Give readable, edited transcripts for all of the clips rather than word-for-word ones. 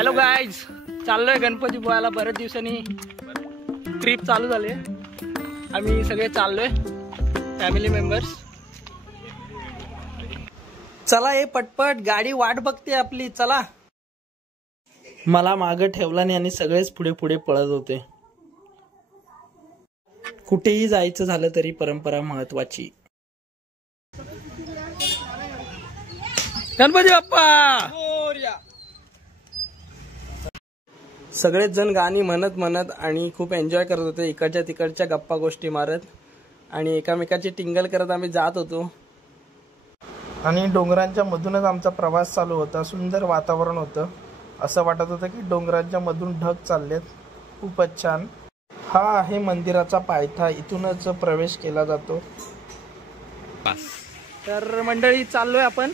Hello guys, चाललोय गणपती पोहायला. बरेच दिवसांनी ट्रिप चालू झाली. आम्ही सगळे चाललोय, फॅमिली मेंबर्स. चला ये पटपट, गाडी वाट बघते आपली. चला. मला मागे ठेवला नाही आणि सगळेच पुढे पुढे पळत होते. कुठेही जायचं झालं तरी परंपरा महत्वाची. गणपती बाप्पा. सगळेच जण गाणी म्हणत म्हणत आणि खूप एन्जॉय करत होते. इकडच्या तिकडच्या गप्पा गोष्टी मारत आणि एकामेकाची टिंगल करत आम्ही जात होतो. आणि डोंगरांच्या मधूनच आमचा प्रवास चालू होता. सुंदर वातावरण होतं. असं वाटत होतं की डोंगरांच्या मधून ढग चाललेत. खूपच छान. हा आहे मंदिराचा पायथा. इथूनच प्रवेश केला जातो. तर मंडळी, चाललोय आपण.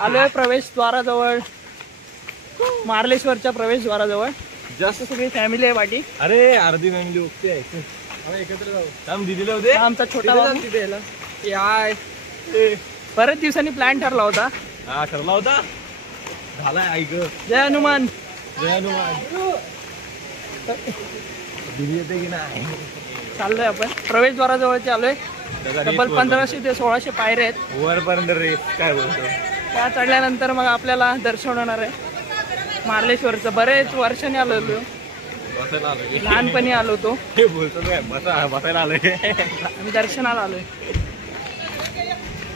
आलोय प्रवेशद्वाराजवळ, मार्लेश्वरच्या प्रवेशद्वाराजवळ. जास्त सगळी फॅमिली आहे वाटी. अरे अर्धी फॅमिली ओके आहे. एकत्र जाऊ. थांब दिदीला होते. आमचा छोटा भाऊ बरेच दिवसांनी प्लॅन ठरला होता. हा ठरला होता. झालाय. ऐक. जय हनुमान. जय हनुमान. दिदी येते की नाही? चाललोय आपण प्रवेशद्वाराजवळचे. आलोय. तब्बल 1500 ते 1600 पायऱ्या आहेत वरपर्यंत. रे काय बोलतो? त्या चढल्यानंतर मग आपल्याला दर्शन होणार आहे मार्लेश्वरचं. बरेच वर्षांनी आलो होतो. बसायला आलोय. लहानपणी आलो होतो. हे बोलतो काय? बसायला आलोय. आम्ही दर्शनाला आलोय.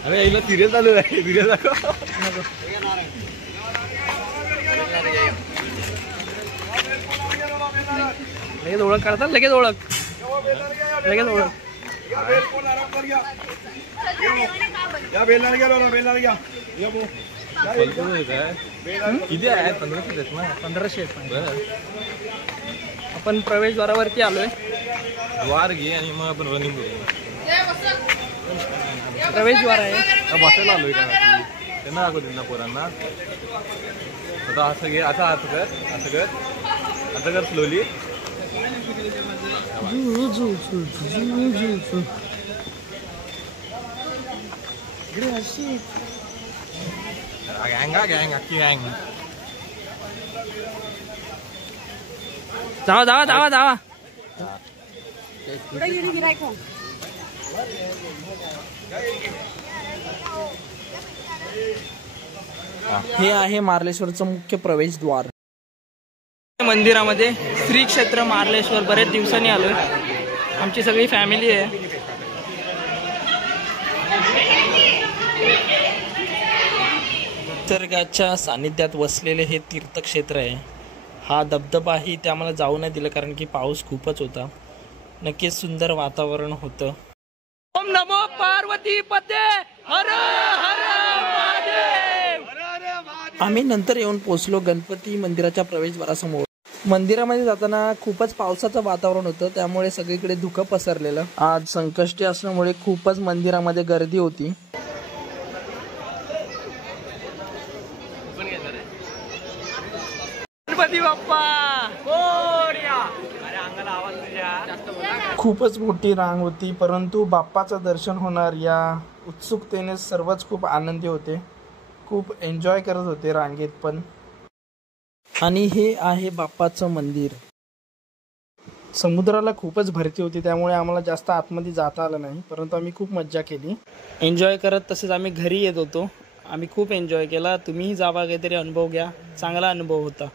अरे याला सिरियल चालू आहे. सिरियल दाखव. लगेच ओळख करतात. लगेच ओळख. लगेच ओळख. किती आहे? 1500 ना? 1500. आपण प्रवेशद्वारावरती आलोय. द्वार घे आणि मग आपण रनिंग करू. प्रवेशद्वार आहे. बसायला आलोय का? त्यांना दाखव. त्यांना पोरांना आता असं घे. असं असं कर. असं कर. असं कर स्लोली. गँग अख्खी गँग. जावा जावा जावा जावा. हे आहे मार्लेश्वरचं मुख्य प्रवेशद्वार. मंदिरामध्ये श्री क्षेत्र मार्लेश्वर. बरेच दिवसांनी आलोय. आमची सगळी फॅमिली आहे. निसर्गाच्या सानिध्यात वसलेले हे तीर्थक्षेत्र आहे. हा धबधबाही ते आम्हाला जाऊ नाही दिलं कारण की पाऊस खूपच होता. नक्कीच सुंदर वातावरण होतं. ओम नमो पार्वती पते हर हर महादेव. आम्ही नंतर येऊन पोहोचलो गणपती मंदिराच्या प्रवेशद्वारासमोर. मंदिरामध्ये जाताना खूपच पावसाचं वातावरण होतं, त्यामुळे सगळीकडे धुकं पसरलेलं. आज संकष्टी असल्यामुळे खूपच मंदिरामध्ये गर्दी होती. गणपती बाप्पा मोरया. अरे अंगाला आवाज तुझ्या. खूपच मोठी रांग होती, परंतु बाप्पाचं दर्शन होणार या उत्सुकतेने सर्वच खूप आनंदी होते. खूप एन्जॉय करत होते रांगेत पण. आणि हे आहे बाप्पाचं मंदिर. समुद्राला खूपच भरती होती, त्यामुळे आम्हाला जास्त आतमध्ये जाता आलं नाही, परंतु आम्ही खूप मज्जा केली. एन्जॉय करत तसेच आम्ही घरी येत होतो. आम्ही खूप एन्जॉय केला. तुम्हीही जावा, काहीतरी अनुभव घ्या. चांगला अनुभव होता.